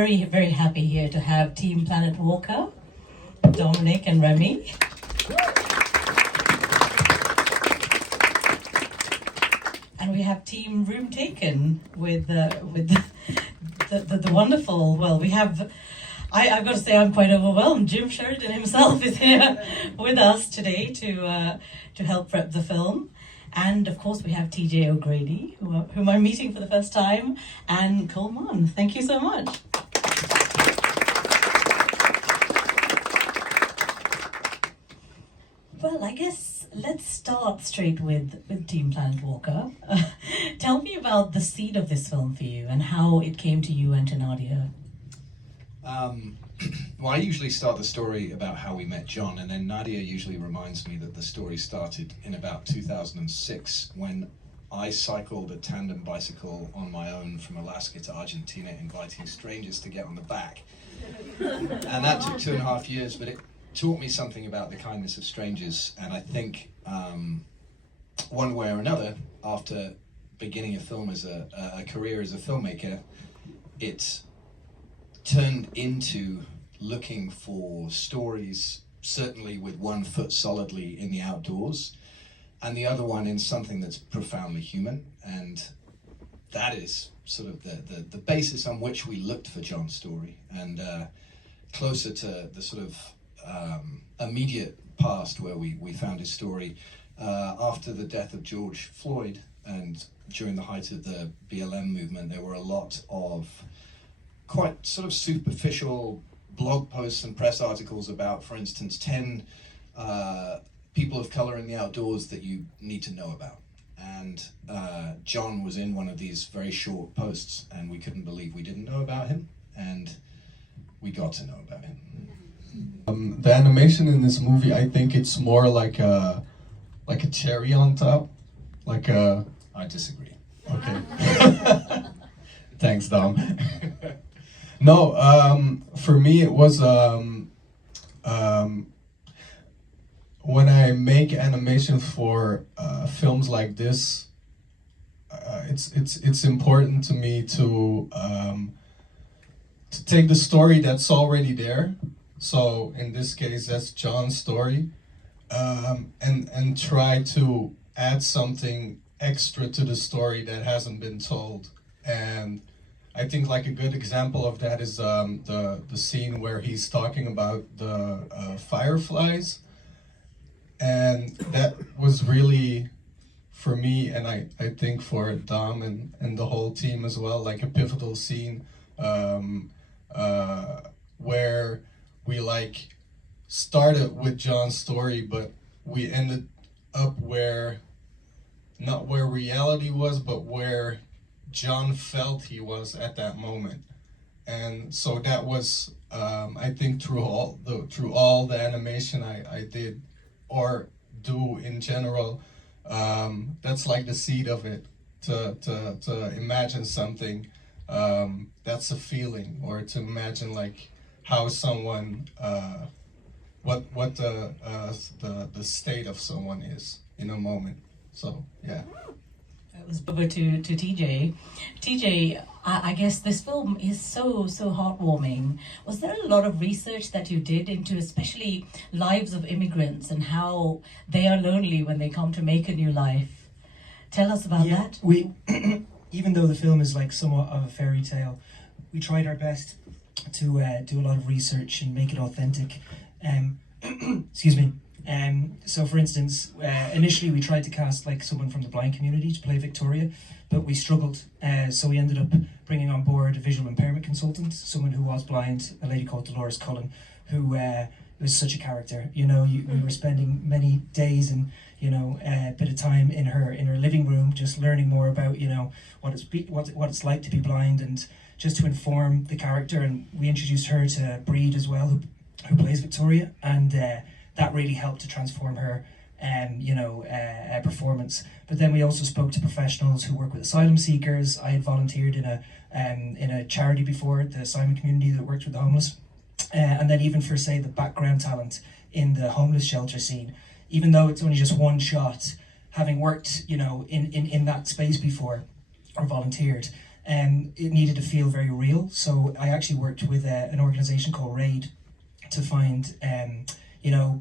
very, very happy here to have Team Planet Walker, Dominic and Remy. And we have Team Room Taken with the wonderful, well, we have, I've got to say I'm quite overwhelmed. Jim Sheridan himself is here with us today to help prep the film. And of course we have TJ O'Grady, whom I'm meeting for the first time, and Cole Munn. Thank you so much. Well, I guess let's start straight with Team Planet Walker. Tell me about the seed of this film for you and how it came to you and to Nadia. Well, I usually start the story about how we met John, and then Nadia usually reminds me that the story started in about 2006 when I cycled a tandem bicycle on my own from Alaska to Argentina, inviting strangers to get on the back. And that took 2.5 years, but it taught me something about the kindness of strangers. And I think one way or another, after beginning a film as a career as a filmmaker, it turned into looking for stories, certainly with one foot solidly in the outdoors, and the other one in something that's profoundly human. And that is sort of the basis on which we looked for John's story. And closer to the sort of immediate past where we found his story, after the death of George Floyd and during the height of the BLM movement, there were a lot of quite sort of superficial blog posts and press articles about, for instance, 10 people of color in the outdoors that you need to know about. And John was in one of these very short posts, and we couldn't believe we didn't know about him, and we got to know about him. The animation in this movie, I think it's more like a cherry on top, I disagree. Okay. Thanks, Dom. No, for me it was when I make animation for films like this, it's important to me to take the story that's already there. So in this case, that's John's story, and try to add something extra to the story that hasn't been told. And I think like a good example of that is the scene where he's talking about the fireflies, and that was really, for me, and I think for Dom and the whole team as well, like a pivotal scene where we like started with John's story, but we ended up not where reality was, but where John felt he was at that moment. And so that was, I think, through all the animation I did or do in general, that's like the seed of it, to imagine something that's a feeling, or to imagine like how someone, what the state of someone is in a moment. So yeah. It was over to TJ. TJ, I guess this film is so heartwarming. Was there a lot of research that you did into especially lives of immigrants and how they are lonely when they come to make a new life? Tell us about that. We, even though the film is like somewhat of a fairy tale, we tried our best to do a lot of research and make it authentic. Excuse me. So for instance, initially we tried to cast like someone from the blind community to play Victoria, but we struggled. So we ended up bringing on board a visual impairment consultant, someone who was blind, a lady called Dolores Cullen, who was such a character. You know, we were spending many days and, you know, a bit of time in her living room, just learning more about, you know, what it's like to be blind, and just to inform the character. And we introduced her to Breed as well, who plays Victoria, and that really helped to transform her performance. But then we also spoke to professionals who work with asylum seekers. I had volunteered in a charity before, the Simon community, that worked with the homeless. And then even for, say, the background talent in the homeless shelter scene, even though it's only just one shot, having worked, you know, in that space before or volunteered, it needed to feel very real. So I actually worked with an organisation called RAID to find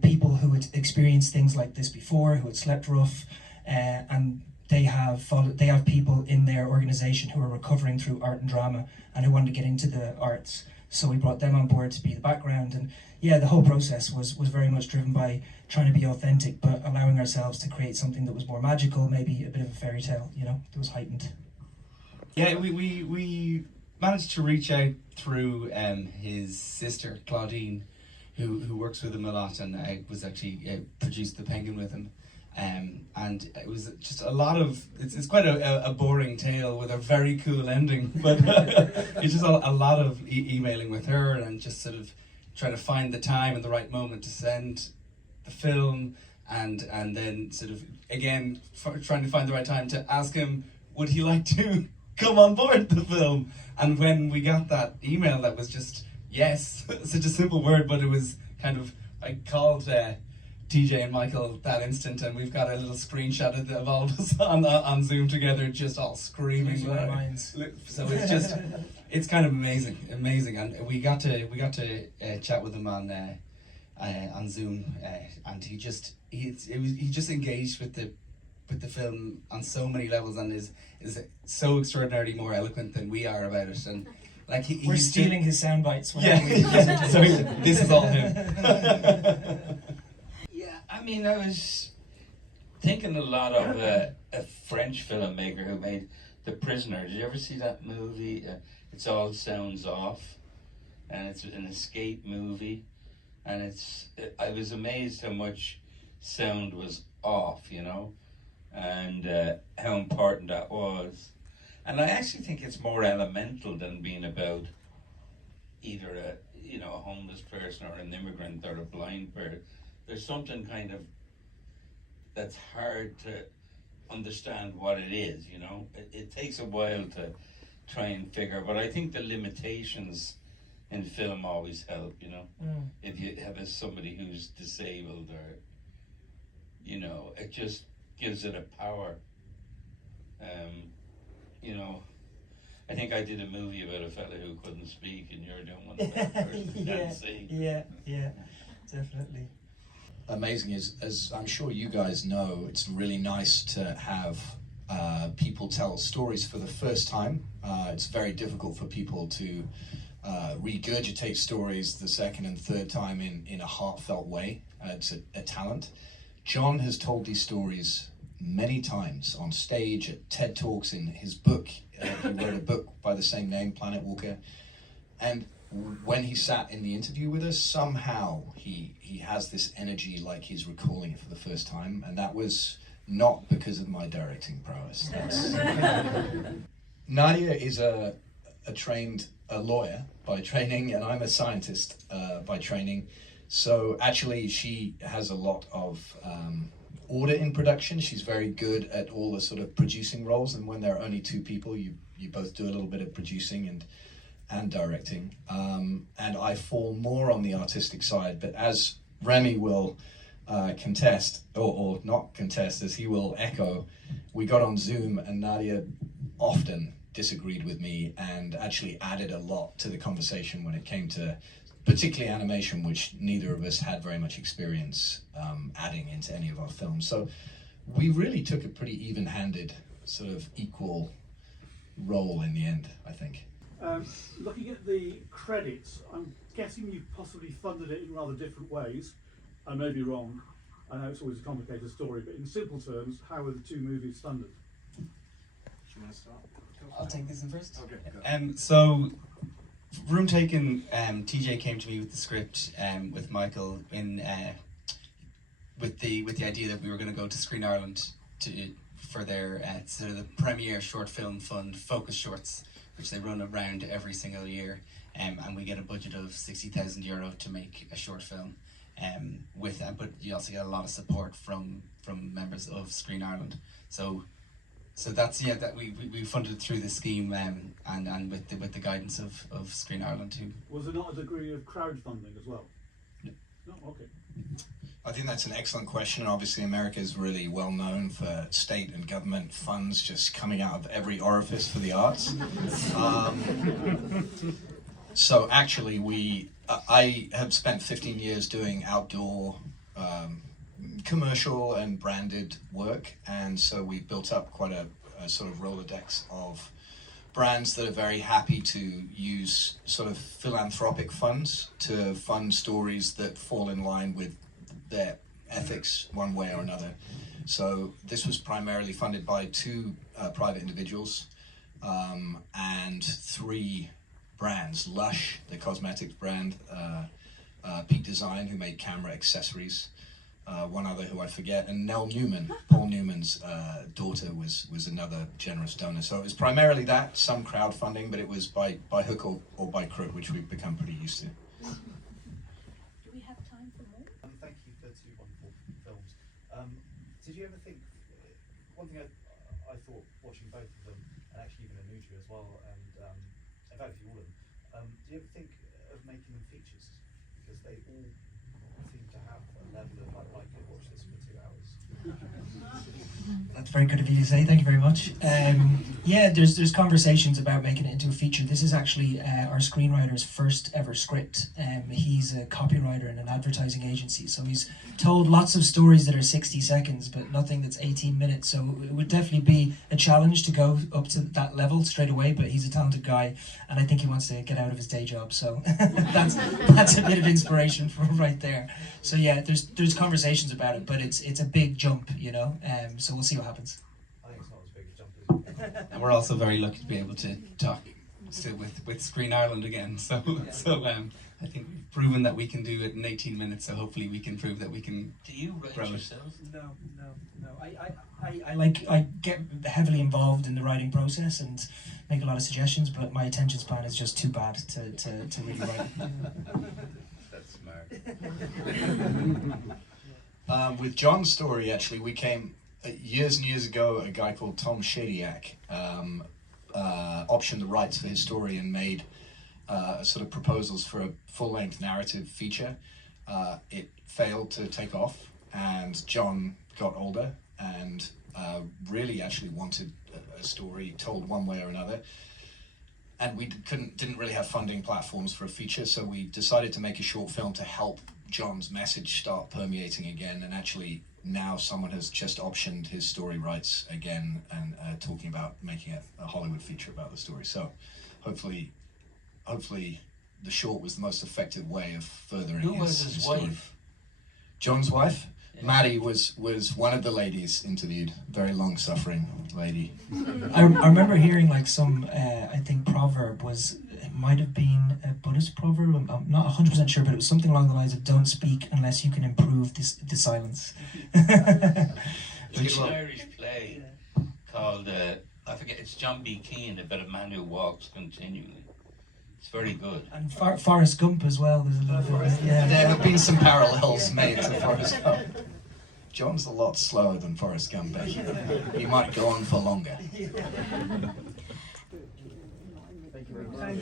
people who had experienced things like this before, who had slept rough, and they have people in their organisation who are recovering through art and drama and who want to get into the arts. So we brought them on board to be the background, and yeah, the whole process was very much driven by trying to be authentic, but allowing ourselves to create something that was more magical, maybe a bit of a fairy tale, that was heightened. Yeah, we managed to reach out through his sister Claudine, who works with him a lot, and I was actually produced The Penguin with him. And it was just a lot of, it's quite a boring tale with a very cool ending, but it's just a lot of emailing with her and just sort of trying to find the time and the right moment to send the film, and then sort of again trying to find the right time to ask him would he like to come on board the film. And when we got that email, that was just yes, such a simple word, but it was kind of, I called TJ and Michael that instant, and we've got a little screenshot of all of us on Zoom together, just all screaming. So it's just, it's kind of amazing, and we got to chat with him on Zoom, and he just engaged with the film on so many levels, and is so extraordinarily more eloquent than we are about it, and like we're stealing his sound bites. Yeah, so this is all him. I mean, I was thinking a lot of a French filmmaker who made The Prisoner. Did you ever see that movie? It's all sounds off, and it's an escape movie, and I was amazed how much sound was off, and how important that was. And I actually think it's more elemental than being about either a homeless person or an immigrant or a blind person. There's something kind of that's hard to understand what it is, It takes a while to try and figure, but I think the limitations in film always help, If you have somebody who's disabled or, it just gives it a power. I think I did a movie about a fella who couldn't speak, and you're doing one about a person who can't see. Yeah, definitely. Amazing is, as I'm sure you guys know, it's really nice to have people tell stories for the first time. It's very difficult for people to regurgitate stories the second and third time in a heartfelt way. It's a talent. John has told these stories many times on stage, at TED Talks, in his book. He wrote a book by the same name, Planet Walker. And when he sat in the interview with us, somehow he has this energy like he's recalling it for the first time, and that was not because of my directing prowess. Nadia is a lawyer by training, and I'm a scientist by training. So actually she has a lot of order in production. She's very good at all the sort of producing roles, and when there are only two people, you both do a little bit of producing and directing, and I fall more on the artistic side. But as Remy will contest, or not contest, as he will echo, we got on Zoom and Nadia often disagreed with me and actually added a lot to the conversation when it came to particularly animation, which neither of us had very much experience adding into any of our films. So we really took a pretty even-handed, sort of equal role in the end, I think. Looking at the credits, I'm guessing you've possibly funded it in rather different ways. I may be wrong. I know it's always a complicated story, but in simple terms, how are the two movies funded? Do you want to start? I'll take this one first. Okay, go. So, Room Taken, TJ came to me with the script with Michael with the idea that we were going to go to Screen Ireland for their sort of the premier short film fund, Focus Shorts, which they run around every single year, and we get a budget of €60,000 to make a short film. With that, but you also get a lot of support from members of Screen Ireland. So that's that we funded through the scheme, and with the guidance of Screen Ireland too. Was there not a degree of crowdfunding as well? No. No, okay. I think that's an excellent question. Obviously, America is really well known for state and government funds just coming out of every orifice for the arts. So actually, I have spent 15 years doing outdoor commercial and branded work, and so we built up quite a sort of Rolodex of brands that are very happy to use sort of philanthropic funds to fund stories that fall in line with their ethics one way or another. So this was primarily funded by two private individuals and three brands: Lush, the cosmetics brand, Peak Design, who made camera accessories, one other who I forget, and Nell Newman, Paul Newman's daughter, was another generous donor. So it was primarily that, some crowdfunding, but it was by hook or by crook, which we've become pretty used to. Do we have time for more? Thank you for two wonderful films. Did you ever think, one thing I thought watching both of them, and actually even Anuja as well, and in fact all of them, do you ever think of making them features? Because they all seem to have a level of, like, I could watch this for 2 hours. That's very good of you to say. Thank you very much. Yeah, there's conversations about making it into a feature. This is actually our screenwriter's first ever script. He's a copywriter in an advertising agency, so he's told lots of stories that are 60 seconds, but nothing that's 18 minutes. So it would definitely be a challenge to go up to that level straight away. But he's a talented guy, and I think he wants to get out of his day job. So that's a bit of inspiration from right there. So yeah, there's conversations about it, but it's a big jump, you know. So we'll see what happens. I think it's not as big a jump as And we're also very lucky to be able to talk still with Screen Ireland again. So I think we've proven that we can do it in 18 minutes. So hopefully we can prove that we can. Do you write Grow it. yourself? No. I get heavily involved in the writing process and make a lot of suggestions, but my attention span is just too bad to really write. That's smart. With John's story, actually, we came years and years ago. A guy called Tom Shadyac optioned the rights for his story and made sort of proposals for a full-length narrative feature. It failed to take off, and John got older and really actually wanted a story told one way or another. And we didn't really have funding platforms for a feature, so we decided to make a short film to help John's message start permeating again. And actually now someone has just optioned his story rights again and talking about making a Hollywood feature about the story. So hopefully the short was the most effective way of furthering Who was his story. wife? John's wife? Yeah. Maddie was one of the ladies interviewed, very long-suffering lady. I remember hearing like some, I think proverb it might have been a Buddhist proverb, I'm not 100% sure, but it was something along the lines of don't speak unless you can improve the silence. There's an Irish play called, I forget, it's John B. Keane, about a man who walks continually. It's very good. And Forrest Gump as well, there's a little bit, yeah. There have been some parallels made to Forrest Gump. John's a lot slower than Forrest Gump, eh? He might go on for longer. Thank you very much.